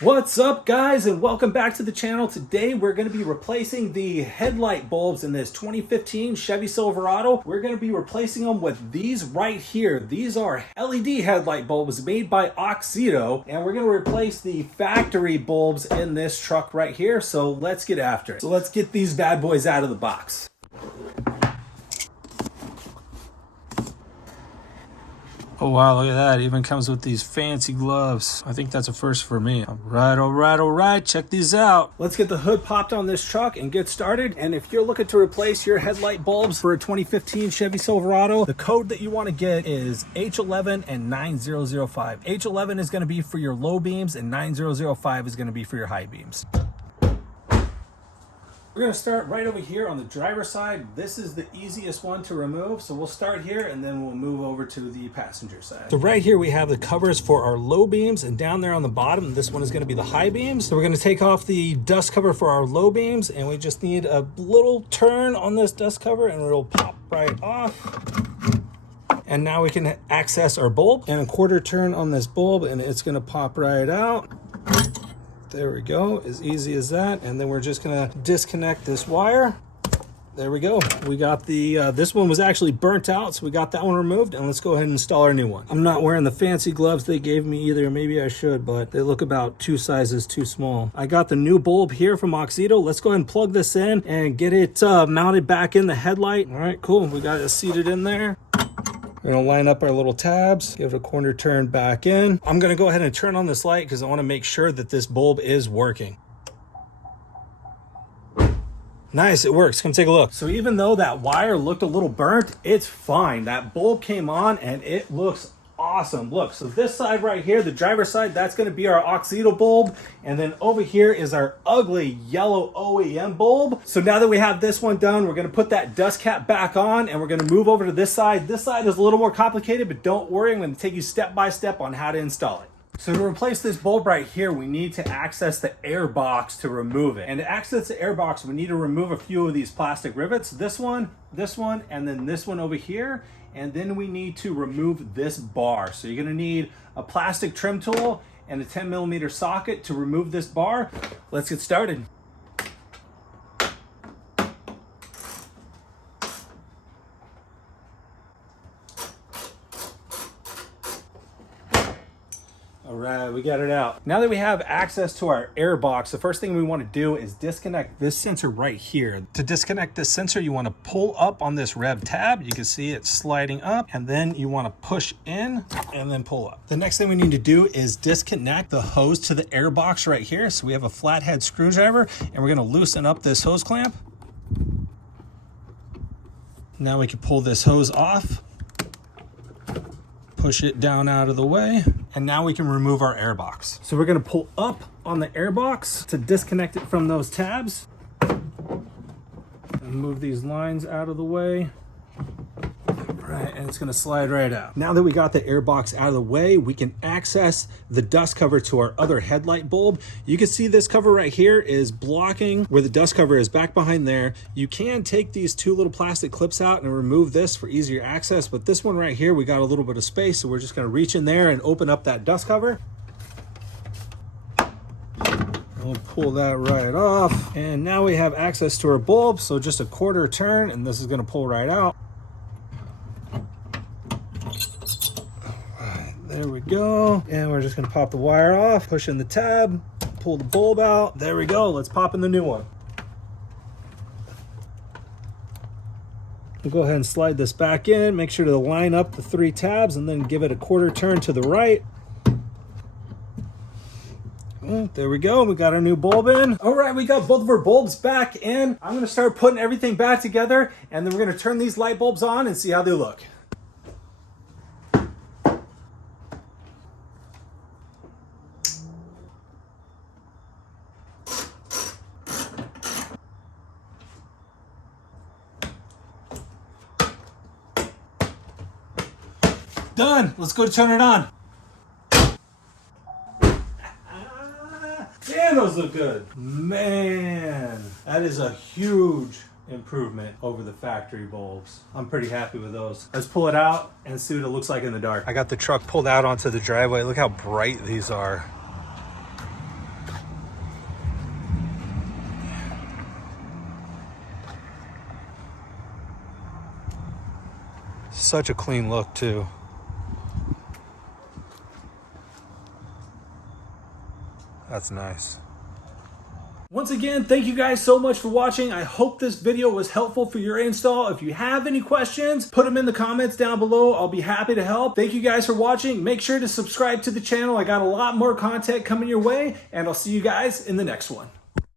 What's up, guys, and welcome back to the channel. Today we're going to be replacing the headlight bulbs in this 2015 Chevy Silverado. We're going to be replacing them with these right here. These are LED headlight bulbs made by Auxito, and we're going to replace the factory bulbs in this truck right here. So let's get after it. So let's get these bad boys out of the box. Oh wow, look at that. It even comes with these fancy gloves. I think that's a first for me. All right. Check these out. Let's get the hood popped on this truck and get started. And if you're looking to replace your headlight bulbs for a 2015 Chevy Silverado, the code that you want to get is H11 and 9005. H11 is going to be for your low beams and 9005 is going to be for your high beams. We're going to start right over here on the driver's side. This is the easiest one to remove. So we'll start here and then we'll move over to the passenger side. So right here we have the covers for our low beams, and down there on the bottom, this one is going to be the high beams. So we're going to take off the dust cover for our low beams, and we just need a little turn on this dust cover and it'll pop right off. And now we can access our bulb, and a quarter turn on this bulb and it's going to pop right out. There we go, as easy as that. And then we're just gonna disconnect this wire. There we go. We got the, this one was actually burnt out, so we got that one removed, and let's go ahead and install our new one. I'm not wearing the fancy gloves they gave me either. Maybe I should, but they look about 2 sizes too small. I got the new bulb here from Auxito. Let's go ahead and plug this in and get it mounted back in the headlight. All right, cool. We got it seated in there. We're gonna line up our little tabs, give it a corner turn back in. I'm gonna go ahead and turn on this light because I wanna make sure that this bulb is working. Nice, it works. Come take a look. So even though that wire looked a little burnt, it's fine. That bulb came on and it looks awesome. Look, so this side right here, the driver's side, that's going to be our Auxito bulb, and then over here is our ugly yellow OEM bulb. So now that we have this one done, we're going to put that dust cap back on, and we're going to move over to this side. This side is a little more complicated, but don't worry, I'm going to take you step by step on how to install it. So to replace this bulb right here, we need to access the air box to remove it. And to access the air box, we need to remove a few of these plastic rivets. This one, and then this one over here. And then we need to remove this bar. So you're gonna need a plastic trim tool and a 10mm socket to remove this bar. Let's get started. All right, we got it out. Now that we have access to our air box, the first thing we want to do is disconnect this sensor right here. To disconnect this sensor, you want to pull up on this rev tab. You can see it sliding up, and then you want to push in and then pull up. The next thing we need to do is disconnect the hose to the air box right here. So we have a flathead screwdriver, and we're going to loosen up this hose clamp. Now we can pull this hose off, push it down out of the way, and now we can remove our air box. So we're going to pull up on the air box to disconnect it from those tabs and move these lines out of the way. Right, and it's going to slide right out. Now that we got the air box out of the way, we can access the dust cover to our other headlight bulb. You can see this cover right here is blocking where the dust cover is back behind there. You can take these 2 little plastic clips out and remove this for easier access, but this one right here, we got a little bit of space, so we're just going to reach in there and open up that dust cover. We'll pull that right off, and now we have access to our bulb. So just a quarter turn and this is going to pull right out. There we go. And we're just going to pop the wire off, push in the tab, pull the bulb out. There we go. Let's pop in the new one. We'll go ahead and slide this back in. Make sure to line up the 3 tabs and then give it a quarter turn to the right. Oh, there we go. We got our new bulb in. All right, we got both of our bulbs back in. I'm going to start putting everything back together, and then we're going to turn these light bulbs on and see how they look. Done. Let's go turn it on. Damn, those look good. Man, that is a huge improvement over the factory bulbs. I'm pretty happy with those. Let's pull it out and see what it looks like in the dark. I got the truck pulled out onto the driveway. Look how bright these are. Such a clean look too. That's nice. Once again, thank you guys so much for watching. I hope this video was helpful for your install. If you have any questions, put them in the comments down below. I'll be happy to help. Thank you guys for watching. Make sure to subscribe to the channel. I got a lot more content coming your way, and I'll see you guys in the next one.